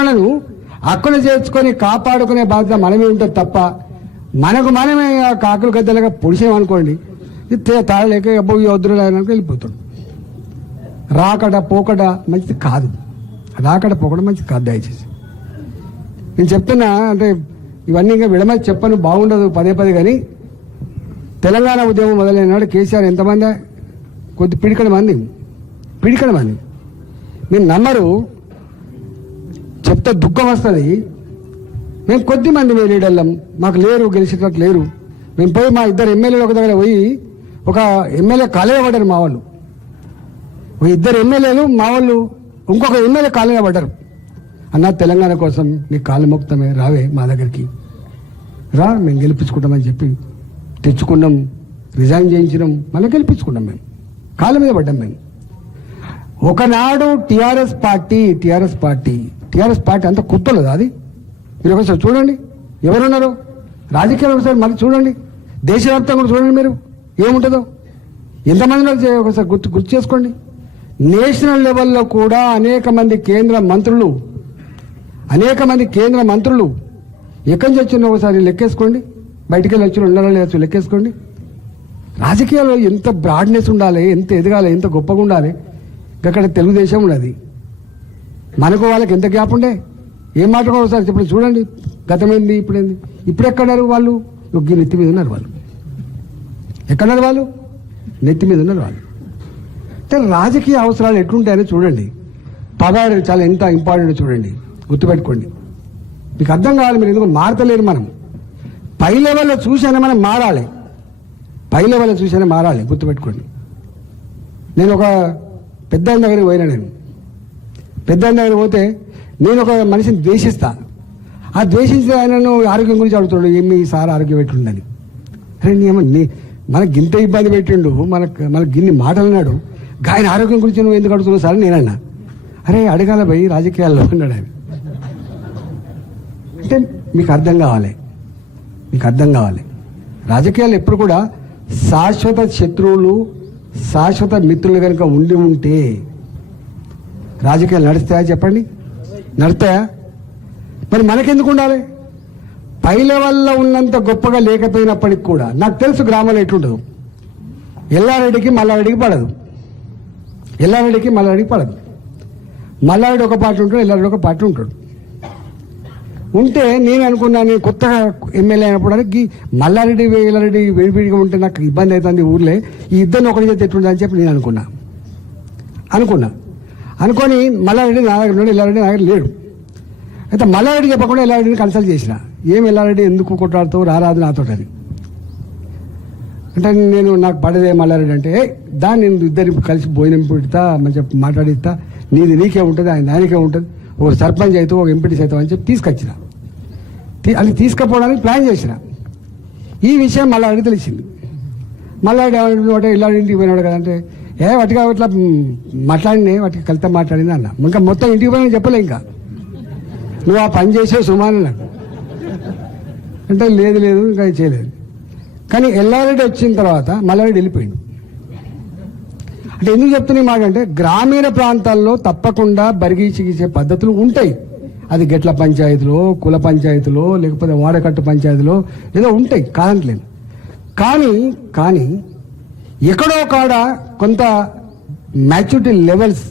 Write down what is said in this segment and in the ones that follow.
ఉన్నోళ్ళను అక్కడ చేర్చుకొని కాపాడుకునే బాధ్యత మనమే ఉంటుంది తప్ప మనకు మనమే కాకులు గద్దలుగా పొడిచామనుకోండి తాళలేక అబ్బోయి వద్దురు వెళ్ళిపోతాడు. రాకడ పోకడ మంచిది కాదు, రాకడ పోకడ మంచిది కాదు. దయచేసి నేను చెప్తున్నా, అంటే ఇవన్నీ ఇంకా విడమని చెప్పను బాగుండదు పదే పదే. కానీ తెలంగాణ ఉద్యమం మొదలైనాడు కేసీఆర్ ఎంతమంది, కొద్ది పిడికడ మంది మీరు నమ్మరు, చెప్తే దుఃఖం వస్తుంది. మేము కొద్ది మంది మేము లీడర్లం, మాకు లేరు, గెలిచేటట్టు లేరు. మేము పోయి మా ఇద్దరు ఎమ్మెల్యేలు ఒక దగ్గర పోయి ఒక ఎమ్మెల్యే కాలేజీ పడ్డారు మా వాళ్ళు, ఇద్దరు ఎమ్మెల్యేలు మా వాళ్ళు ఇంకొక ఎమ్మెల్యే కాలేజీ పడ్డారు. అన్న తెలంగాణ కోసం నీ కాళ్ళు మొక్కుతామే, రావే మా దగ్గరికి రా, మేము గెలిపించుకుంటామని చెప్పి తెచ్చుకున్నాం, రిజైన్ చేయించినాం, మళ్ళీ గెలిపించుకున్నాం. మేము కాళ్ళ మీద పడ్డాం. మేము ఒకనాడు టీఆర్ఎస్ పార్టీ అంత కుత్తలేదు. అది మీరు ఒకసారి చూడండి, ఎవరున్నారు రాజకీయాలు ఒకసారి మళ్ళీ చూడండి, దేశవ్యాప్తంగా కూడా చూడండి మీరు ఏముంటుందో, ఎంతమంది ఒకసారి గుర్తు చేసుకోండి. నేషనల్ లెవెల్లో కూడా అనేక మంది కేంద్ర మంత్రులు ఎక్కడి నుంచి వచ్చిన ఒకసారి లెక్కేసుకోండి, బయటికి వెళ్ళి వచ్చి ఉండాలి లెక్కేసుకోండి. రాజకీయాల్లో ఎంత బ్రాడ్నెస్ ఉండాలి, ఎంత ఎదగాలి, ఎంత గొప్పగా ఉండాలి. అక్కడ తెలుగుదేశం ఉన్నది, మనకు వాళ్ళకి ఎంత గ్యాప్ ఉండే, ఏం మాటకో ఒకసారి చెప్పండి. చూడండి గతమైంది ఇప్పుడేంది, ఇప్పుడు ఎక్కడున్నారు వాళ్ళు, నెత్తి మీద ఉన్నారు వాళ్ళు. ఎక్కడున్నారు వాళ్ళు, నెత్తి మీద ఉన్నారు వాళ్ళు. అంటే రాజకీయ అవసరాలు ఎట్లుంటాయని చూడండి. పవర్ చాలా ఎంత ఇంపార్టెంట్ చూడండి, గుర్తుపెట్టుకోండి. మీకు అర్థం కావాలి, మీరు ఎందుకు మారతలేరు. మనం పై లెవెల్లో చూసైనా మనం మారాలి, గుర్తుపెట్టుకోండి. నేను ఒక పెద్ద దగ్గరికి పోయినా, పెద్ద దగ్గరికి పోతే నేను ఒక మనిషిని ద్వేషిస్తా. ఆ ద్వేషించిన ఆయనను ఆరోగ్యం గురించి అడుగుతాడు, ఏమి సార్ ఆరోగ్యం పెట్టుండని. అరే మనకు గింత ఇబ్బంది పెట్టిండు, మనకు గిన్ని మాటలు అన్నాడు, ఆయన ఆరోగ్యం గురించి నువ్వు ఎందుకు అడుగుతున్నావు సార్ నేనన్నా. అరే అడగాల పోయి రాజకీయాల్లో అన్నాడు ఆయన. అంటే మీకు అర్థం కావాలి, రాజకీయాలు ఎప్పుడు కూడా శాశ్వత శత్రువులు శాశ్వత మిత్రులు కనుక ఉండి ఉంటే రాజకీయాలు నడుస్తాయా చెప్పండి, నడుస్తాయా? మరి మనకెందుకు ఉండాలి? పై లెవెల్లో ఉన్నంత గొప్పగా లేకపోయినప్పటికి కూడా నాకు తెలుసు గ్రామంలో ఎట్లుండదు. ఎల్లారెడ్డికి మల్లారెడ్డికి పడదు, మల్లారెడ్డి ఒక పార్టీ ఉంటాడు, ఎల్లారెడ్డి ఒక పార్టీ ఉంటాడు. ఉంటే నేను అనుకున్నాను, నేను కొత్తగా ఎమ్మెల్యే అయినప్పుడు మల్లారెడ్డి ఎల్లారెడ్డి విడివిడిగా ఉంటే నాకు ఇబ్బంది అవుతుంది ఊర్లే, ఈ ఇద్దరిని ఒకటి చేస్తే ఎట్లుంటుందని చెప్పి నేను అనుకొని మల్లారెడ్డి నా దగ్గర ఉన్నాడు, ఎల్లారెడ్డి నా దగ్గర లేడు. అయితే మల్లారెడ్డి చెప్పకుండా ఎల్లారెడ్డిని కన్సల్ట్ చేసిన, ఏం ఎల్లారెడ్డి ఎందుకు కొట్లాడుతావు, రారాదు నాతో అని. అంటే నాకు పడదే మల్లారెడ్డి అంటే, దాన్ని నేను ఇద్దరు కలిసి భోజనం పెడతా, మంచిగా మాట్లాడిస్తా, నీకే ఉంటుంది, ఆయనకే ఉంటుంది, ఒక సర్పంచ్ అవుతావు, ఒక ఎంపీటీస్ అవుతావు అని చెప్పి తీసుకొచ్చిన. అది తీసుకుపోవడానికి ప్లాన్ చేసిన. ఈ విషయం మల్లారెడ్డి తెలిసింది. మల్లారెడ్డి ఎల్లారెడ్డి పోయినాడు కదంటే, వాటిగా ఇట్లా మాట్లాడినే, వాటికి కలిత మాట్లాడింది అన్న. ఇంకా మొత్తం ఇంటికి పోయినా చెప్పలే, ఇంకా నువ్వు ఆ పని చేసావు సుమాన్ నాకు అంటే, లేదు ఇంకా చేయలేదు. కానీ ఎల్లారెడ్డి వచ్చిన తర్వాత మల్లారెడ్డి వెళ్ళిపోయింది. అంటే ఎందుకు చెప్తున్నా మాట అంటే, గ్రామీణ ప్రాంతాల్లో తప్పకుండా బరిగీచిగీసే పద్ధతులు ఉంటాయి. అది గెట్ల పంచాయతీలో, కుల పంచాయతీలో, లేకపోతే వాడకట్టు పంచాయతీలో ఏదో ఉంటాయి, కాదంటలేదు. కానీ ఎక్కడో కాడ కొంత మ్యాచ్యూరిటీ లెవెల్స్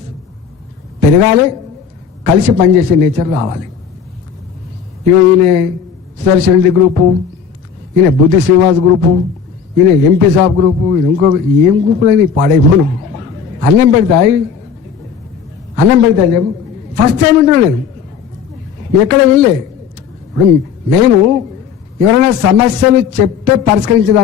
పెరగాలి, కలిసి పనిచేసే నేచర్ రావాలి. ఈయన సుదర్శన్ రెడ్డి గ్రూపు, ఈయన బుద్ధి శ్రీనివాస్ గ్రూపు, ఈయన ఎంపీ సాబ్ గ్రూపు, ఈయన ఇంకొక ఏం గ్రూపులని పాడైపోను. అన్నం పెడతాయి చెప్పు. ఫస్ట్ టైం వింటున్నా నేను, ఎక్కడ వెళ్ళే. ఇప్పుడు మేము ఎవరైనా సమస్యలు చెప్తే పరిష్కరించేదాన్ని